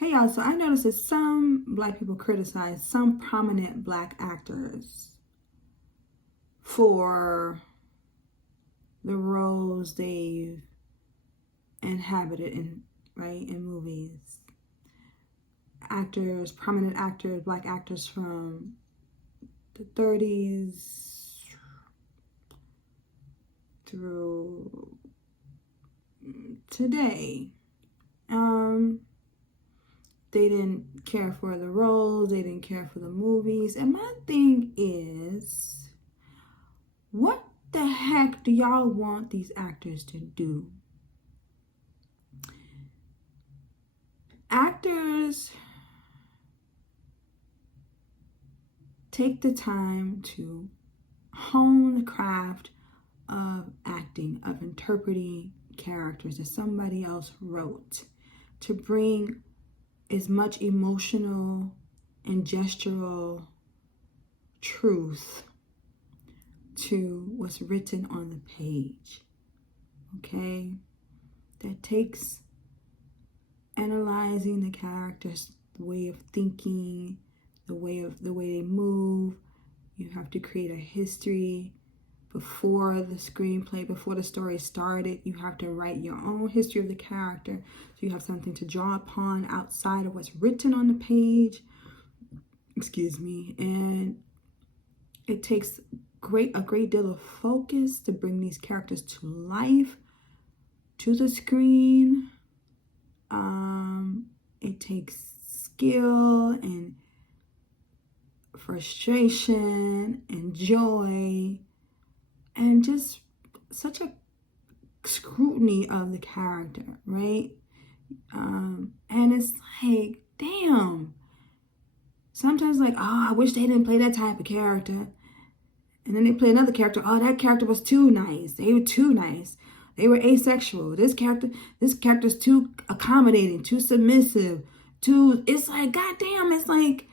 Hey y'all, so I noticed that some black people criticize some prominent black actors for the roles they've inhabited in movies. Actors, prominent actors, black actors from the 30s through today. They didn't care for the roles, they didn't care for the movies. And my thing is, what the heck do y'all want these actors to do? Actors take the time to hone the craft of acting, of interpreting characters that somebody else wrote, to bring as much emotional and gestural truth to what's written on the page. Okay? That takes analyzing the characters, the way of thinking, the way they move. You have to create a history before the screenplay, before the story started. You have to write your own history of the character, so you have something to draw upon outside of what's written on the page. And it takes a great deal of focus to bring these characters to life, to the screen. It takes skill and frustration and joy and just such a scrutiny of the character, right? And it's like, damn. Sometimes like, oh, I wish they didn't play that type of character. And then they play another character. Oh, that character was too nice. They were too nice. They were asexual. This character's too accommodating, too submissive, it's like, goddamn, it's like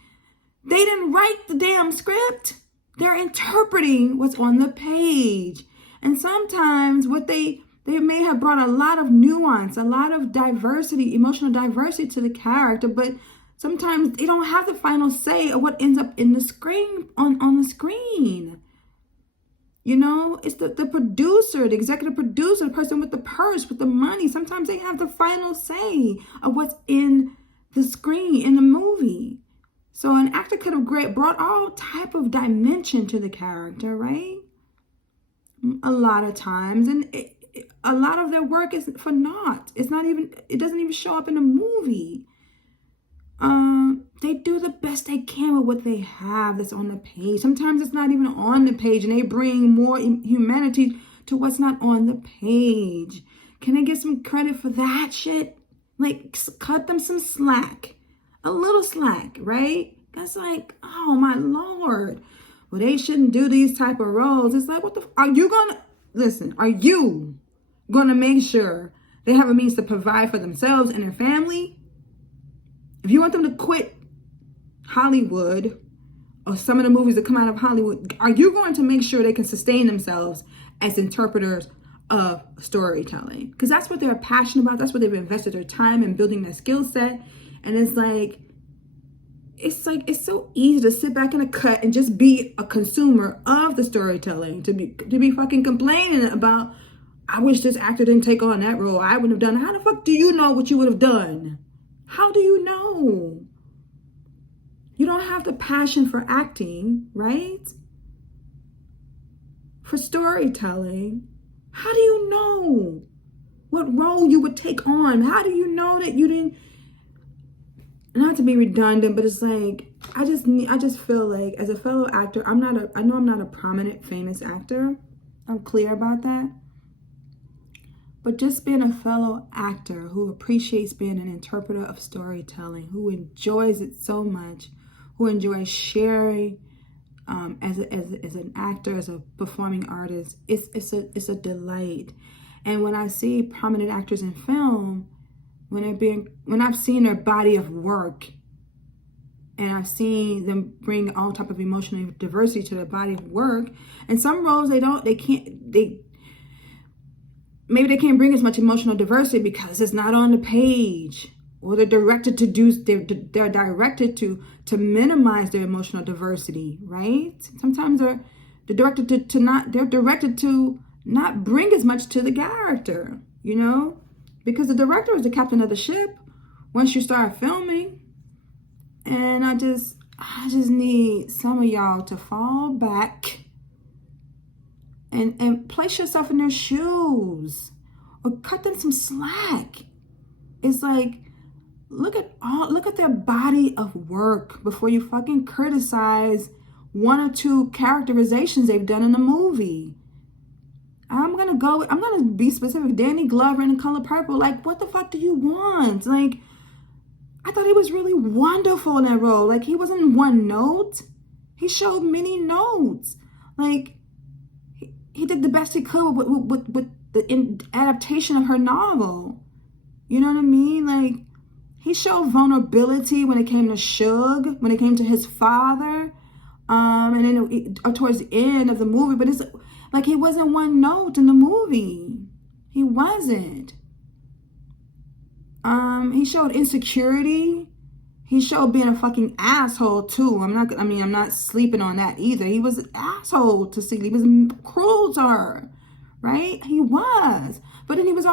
they didn't write the damn script. They're interpreting what's on the page. And sometimes what they may have brought a lot of nuance, a lot of diversity, emotional diversity to the character, but sometimes they don't have the final say of what ends up in the screen, on the screen. You know, it's the producer, the executive producer, the person with the purse, with the money. Sometimes they have the final say of what's in the screen, in the movie. So an actor could have brought all type of dimension to the character, right? A lot of times. And a lot of their work is for naught. It doesn't even show up in the movie. They do the best they can with what they have that's on the page. Sometimes it's not even on the page and they bring more humanity to what's not on the page. Can I get some credit for that shit? Like, cut them some slack. A little slack, right? That's like, oh my Lord. Well, they shouldn't do these type of roles. It's like, are you gonna make sure they have a means to provide for themselves and their family? If you want them to quit Hollywood or some of the movies that come out of Hollywood, are you going to make sure they can sustain themselves as interpreters of storytelling? Because that's what they're passionate about. That's what they've invested their time in, building their skill set. And it's so easy to sit back in a cut and just be a consumer of the storytelling, to be fucking complaining about, I wish this actor didn't take on that role. I wouldn't have done it. How the fuck do you know what you would have done? How do you know? You don't have the passion for acting, right? For storytelling. How do you know what role you would take on? How do you know that you didn't? Not to be redundant, but it's like, I just feel like, as a fellow actor, I know I'm not a prominent, famous actor. I'm clear about that. But just being a fellow actor who appreciates being an interpreter of storytelling, who enjoys it so much, who enjoys sharing as an actor, as a performing artist, it's a delight. And when I see prominent actors in film, when I've seen their body of work, and I've seen them bring all type of emotional diversity to their body of work, and some roles maybe they can't bring as much emotional diversity because it's not on the page, or they're directed to do, they're directed to minimize their emotional diversity, right? Sometimes they're directed to not, they're directed to not bring as much to the character, you know, because the director is the captain of the ship once you start filming. And I just need some of y'all to fall back and place yourself in their shoes, or cut them some slack. It's like, look at their body of work before you fucking criticize one or two characterizations they've done in a movie. I'm gonna be specific. Danny Glover in The Color Purple. Like, what the fuck do you want? Like, I thought he was really wonderful in that role. Like, he wasn't one note. He showed many notes. Like, he did the best he could with the adaptation of her novel. You know what I mean? Like, he showed vulnerability when it came to Suge, when it came to his father, and then towards the end of the movie. But it's like, he wasn't one note in the movie. He wasn't. He showed insecurity. He showed being a fucking asshole too. I'm not sleeping on that either. He was an asshole to see. He was cruel to her, right? He was. But then he was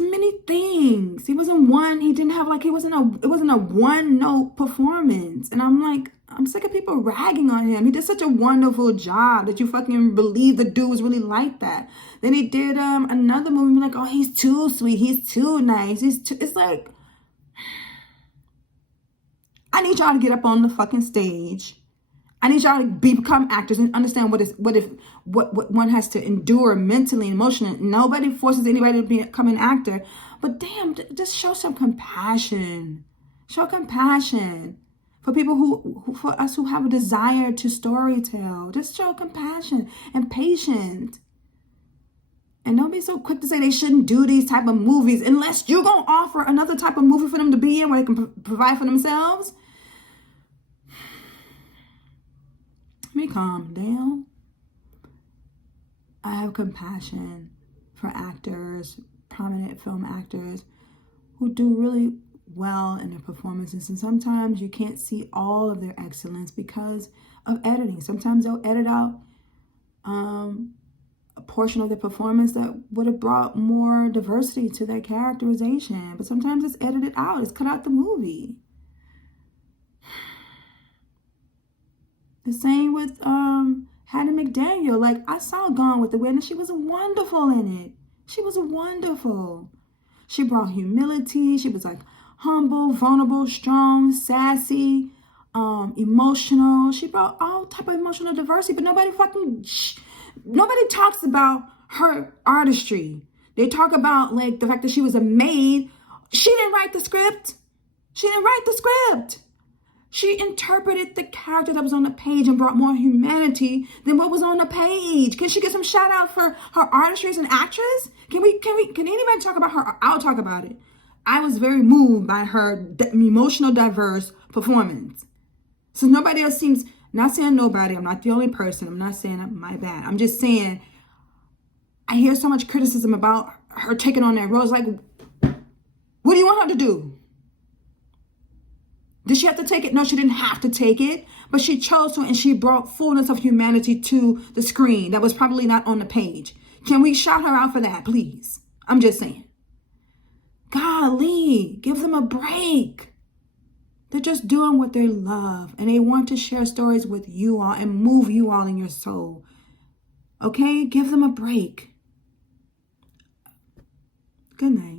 many things. He wasn't one. He didn't have, like, it wasn't a one note performance. And I'm like, I'm sick of people ragging on him. He did such a wonderful job that you fucking believe the dude was really like that. Then he did another movie, like, oh, he's too sweet, he's too nice, it's like, I need y'all to get up on the fucking stage. I need y'all to become actors and understand what one has to endure mentally and emotionally. Nobody forces anybody to become an actor, but damn, just show some compassion. Show compassion for people for us who have a desire to storytell. Just show compassion and patience. And don't be so quick to say they shouldn't do these type of movies unless you're going to offer another type of movie for them to be in where they can provide for themselves. Let me calm down. I have compassion for actors, prominent film actors, who do really well in their performances. And sometimes you can't see all of their excellence because of editing. Sometimes they'll edit out a portion of the performance that would have brought more diversity to their characterization. But sometimes it's edited out. It's cut out the movie. The same with Hattie McDaniel. Like, I saw Gone with the Wind, and she was wonderful in it. She was wonderful. She brought humility. She was like humble, vulnerable, strong, sassy, emotional. She brought all type of emotional diversity, but nobody talks about her artistry. They talk about, like, the fact that she was a maid. She didn't write the script. She interpreted the character that was on the page and brought more humanity than what was on the page. Can she get some shout out for her artistry as an actress? Can anybody talk about her? I'll talk about it. I was very moved by her emotional, diverse performance. So nobody else seems, not saying nobody, I'm not the only person. I'm not saying my bad. I'm just saying, I hear so much criticism about her taking on that role. It's like, what do you want her to do? Did she have to take it? No, she didn't have to take it, but she chose to, and she brought fullness of humanity to the screen that was probably not on the page. Can we shout her out for that, please? I'm just saying. Golly, give them a break. They're just doing what they love, and they want to share stories with you all and move you all in your soul. Okay? Give them a break. Good night.